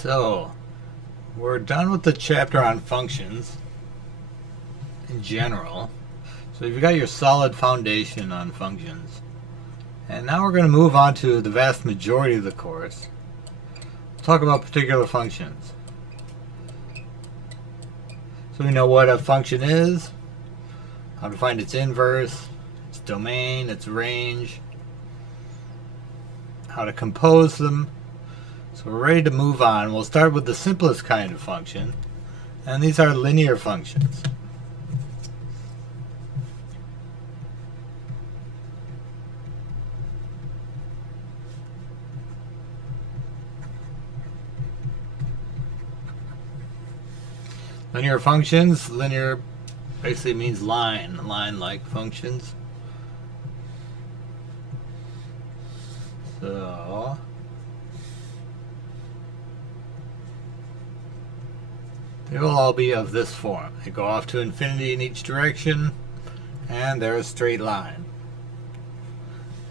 So, we're done with the chapter on functions in general. So you've got your solid foundation on functions. And now we're going to move on to the vast majority of the course. We'll talk about particular functions. So we know what a function is, how to find its inverse, its domain, its range, how to compose them. So we're ready to move on. We'll start with the simplest kind of function, and these are linear functions. Linear functions, linear basically means line-like functions. So they will all be of this form. They go off to infinity in each direction, and they're a straight line.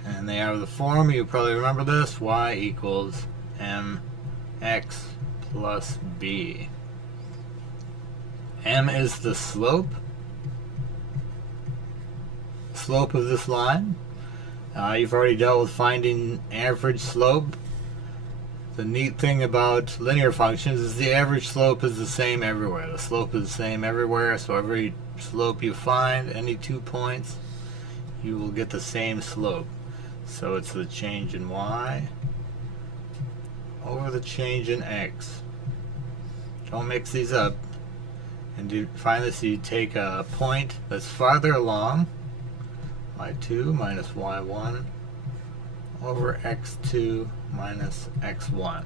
And they are the form, you probably remember this, y equals mx plus b. M is the slope of this line. You've already dealt with finding average slope. The neat thing about linear functions is the average slope is the same everywhere. The slope is the same everywhere, so every slope you find, any 2 points, you will get the same slope. So it's the change in y over the change in x. Don't mix these up. And to find this, you take a point that's farther along, y2 minus y1 over x2 minus x1.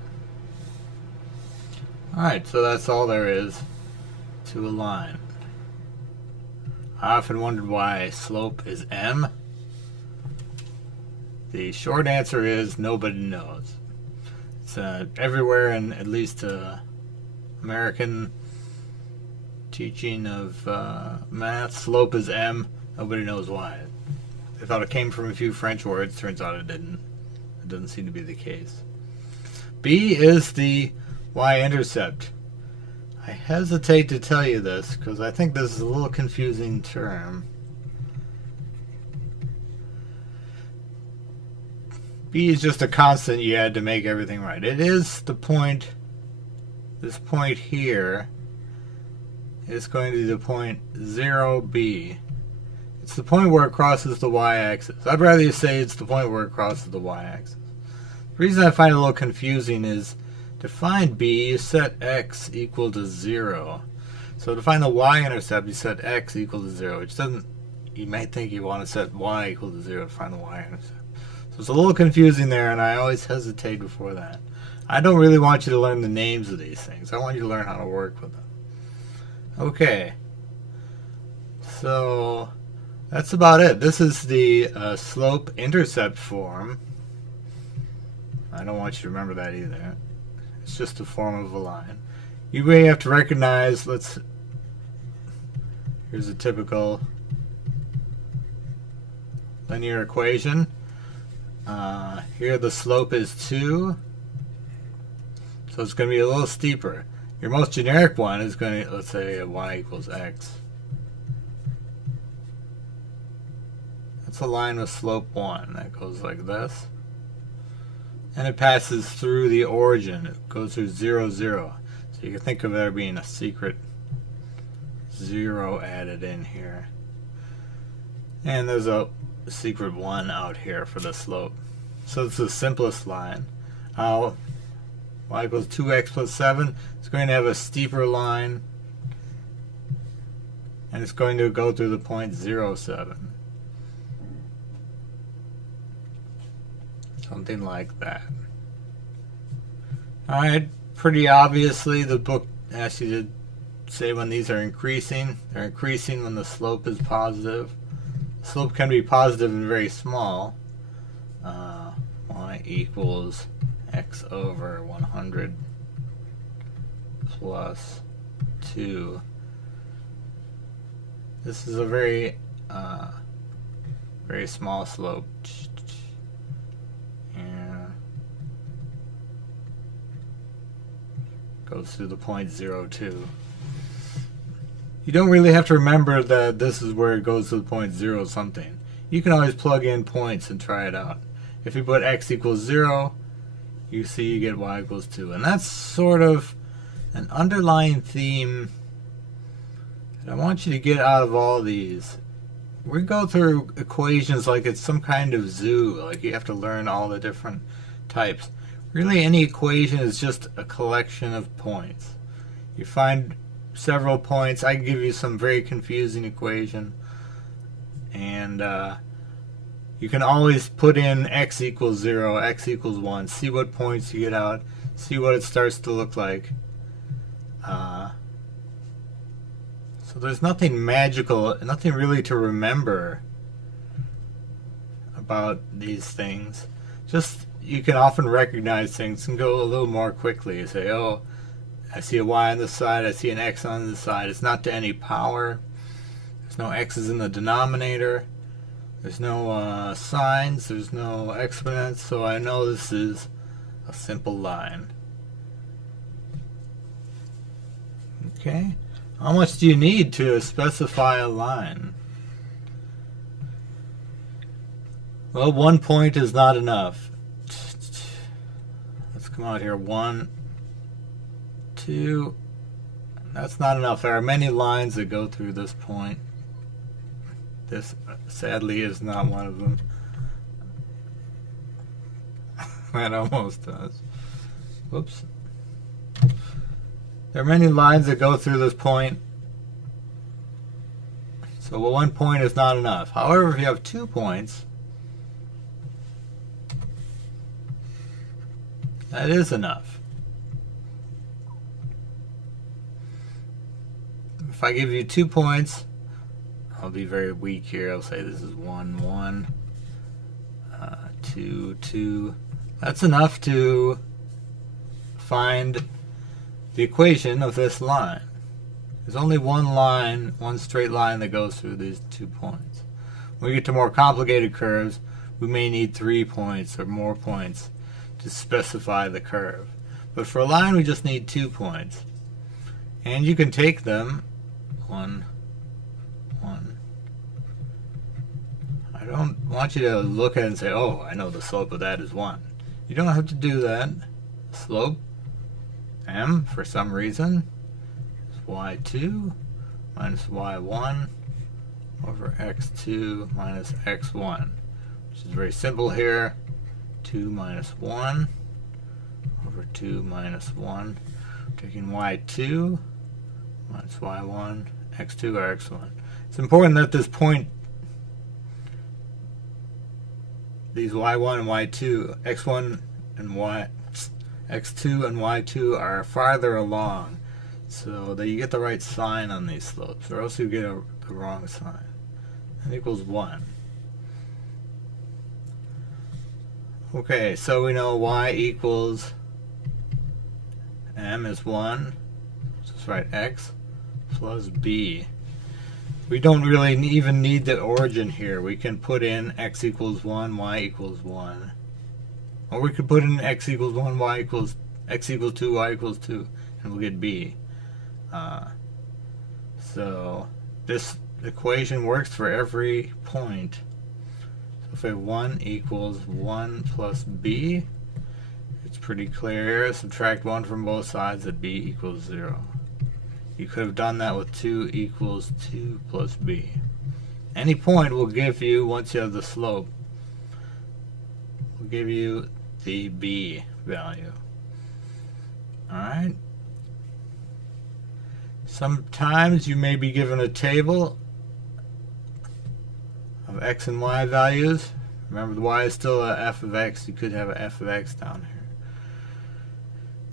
Alright, so that's all there is to a line. I often wondered why slope is m. The short answer is nobody knows. It's everywhere in at least American teaching of math, slope is m. Nobody knows why. They thought it came from a few French words. Turns out it didn't. It doesn't seem to be the case. B is the y-intercept. I hesitate to tell you this because I think this is a little confusing term. B is just a constant you add to make everything right. It is the point, this point here is going to be the point 0b. It's the point where it crosses the y-axis. I'd rather you say it's the point where it crosses the y-axis. The reason I find it a little confusing is to find b, you set x equal to 0. So to find the y-intercept, you set x equal to 0, which doesn't, you might think you want to set y equal to 0 to find the y-intercept. So it's a little confusing there, and I always hesitate before that. I don't really want you to learn the names of these things. I want you to learn how to work with them. Okay, so that's about it. This is the slope-intercept form. I don't want you to remember that either. It's just a form of a line. You may have to recognize, here's a typical linear equation. Here the slope is 2, so it's going to be a little steeper. Your most generic one is going to, let's say, y equals x. That's a line with slope 1 that goes like this. And it passes through the origin. It goes through 0, 0. So you can think of there being a secret 0 added in here. And there's a secret 1 out here for the slope. So it's the simplest line. Y equals 2x plus 7. It's going to have a steeper line, and it's going to go through the point 0, 7. Something like that. Alright, pretty obviously the book asks you to say when these are increasing. They're increasing when the slope is positive. The slope can be positive and very small. Y equals x over 100 plus 2. This is a very small slope. Goes through the point 0, 2. You don't really have to remember that this is where it goes to the point 0 something. You can always plug in points and try it out. If you put x equals 0, you see you get y equals 2. And that's sort of an underlying theme that I want you to get out of all these. We go through equations like it's some kind of zoo, like you have to learn all the different types. Really, any equation is just a collection of points. You find several points. I can give you some very confusing equation, and you can always put in x equals 0, x equals 1, see what points you get out, see what it starts to look like. So there's nothing magical, nothing really to remember about these things. Just you can often recognize things and go a little more quickly. You say, oh, I see a y on this side, I see an x on this side. It's not to any power. There's no x's in the denominator. There's no signs. There's no exponents. So I know this is a simple line. Okay. How much do you need to specify a line? Well, 1 point is not enough. Let's come out here. 1, 2. That's not enough. There are many lines that go through this point. This, sadly, is not one of them. That almost does. Whoops. There are many lines that go through this point. So 1 point is not enough. However, if you have 2 points, that is enough. If I give you 2 points, I'll be very weak here. I'll say this is 1, 1, 2, 2. That's enough to find the equation of this line. There's only one line, one straight line that goes through these 2 points. When we get to more complicated curves, we may need 3 points or more points to specify the curve. But for a line, we just need 2 points. And you can take them 1, 1. I don't want you to look at it and say, oh, I know the slope of that is 1. You don't have to do that. Slope m, for some reason, is y2 minus y1 over x2 minus x1, which is very simple here. 2 minus 1 over 2 minus 1. Taking y2 minus y1, x2 or x1. It's important that this point, these y1 and y2, x1 and x2 and y2 are farther along, so that you get the right sign on these slopes, or else you get the wrong sign. That equals 1. Okay, so we know y equals m is 1. Just write x plus b. We don't really even need the origin here. We can put in x equals 1, y equals 1. Or we could put in x equals 1, x equals 2, y equals 2, and we'll get b. So this equation works for every point. So if we have 1 equals 1 plus b, it's pretty clear. Subtract 1 from both sides, that b equals 0. You could have done that with 2 equals 2 plus b. Any point will give you, once you have the slope, will give you the b value. Alright? Sometimes you may be given a table of x and y values. Remember, the y is still a f of x. You could have a f of x down here.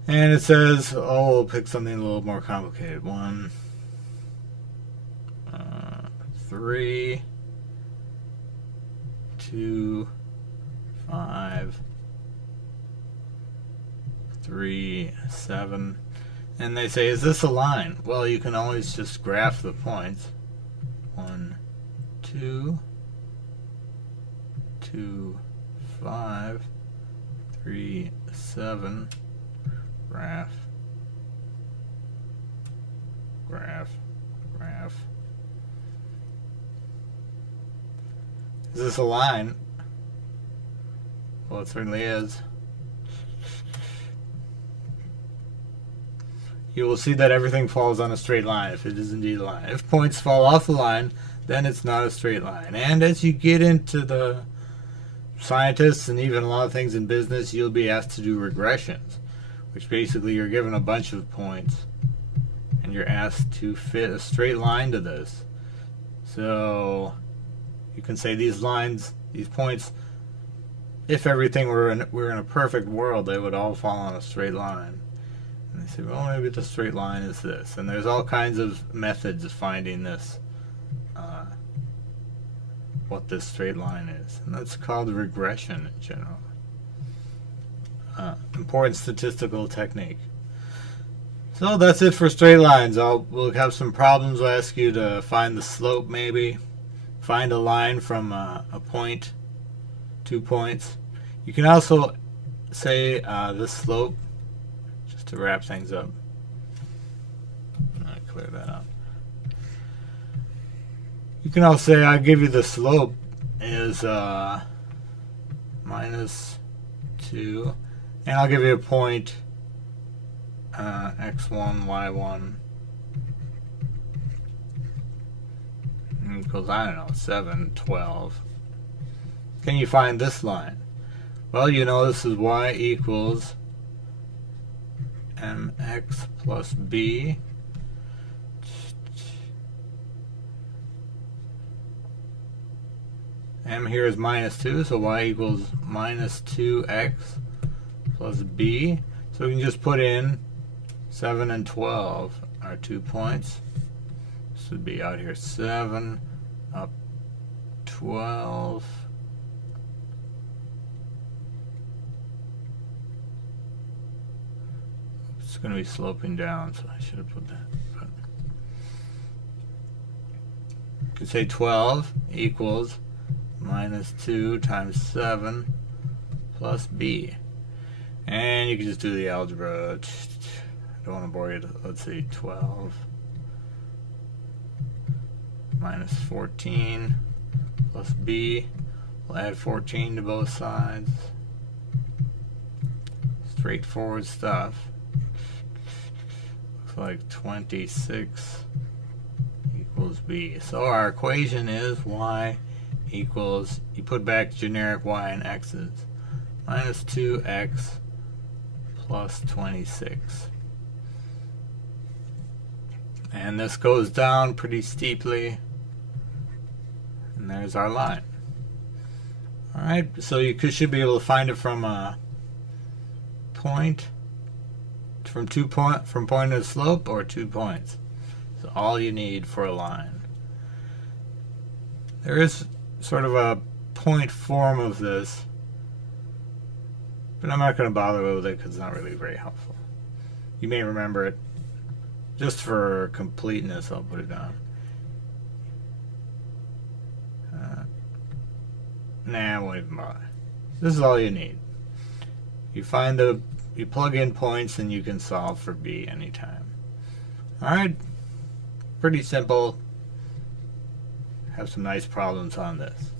And it says, oh, we'll pick something a little more complicated. 1, 3, 2, 5, 3, 7. And they say, is this a line? Well, you can always just graph the points. 1, 2, 2, 5, 3, 7. Graph graph. Is this a line? Well, it certainly is. You will see that everything falls on a straight line if it is indeed a line. If points fall off the line, then it's not a straight line. And as you get into the scientists and even a lot of things in business, you'll be asked to do regressions, which basically you're given a bunch of points and you're asked to fit a straight line to this. So you can say these lines, these points, if everything were in a perfect world, they would all fall on a straight line. And they say, well, maybe the straight line is this. And there's all kinds of methods of finding this, what this straight line is. And that's called a regression in general. Important statistical technique. So that's it for straight lines. We'll have some problems. We'll ask you to find the slope, maybe. Find a line from a point, 2 points. You can also say the slope, just to wrap things up. I'll clear that up. You can also say, I'll give you the slope is minus 2, and I'll give you a point x1, y1 equals, I don't know, 7, 12. Can you find this line? Well, you know this is y equals mx plus b m here is minus 2, so y equals minus 2x plus b. So we can just put in 7 and 12 are 2 points. This would be out here 7 up 12. It's going to be sloping down, so I should have put that. But you could say 12 equals minus 2 times 7 plus b. And you can just do the algebra. I don't want to bore you. Let's see, 12 minus 14 plus b. We'll add 14 to both sides. Straightforward stuff. Looks like 26 equals b. So our equation is y equals, you put back generic y and x's, minus 2x plus 26. And this goes down pretty steeply, and there's our line. Alright, so you should be able to find it from a point, from point of slope, or 2 points. So all you need for a line. There is sort of a point form of this, but I'm not going to bother with it because it's not really very helpful. You may remember it. Just for completeness, I'll put it down. Nah, I won't even bother. This is all you need. You plug in points and you can solve for b anytime. Alright, pretty simple. Have some nice problems on this.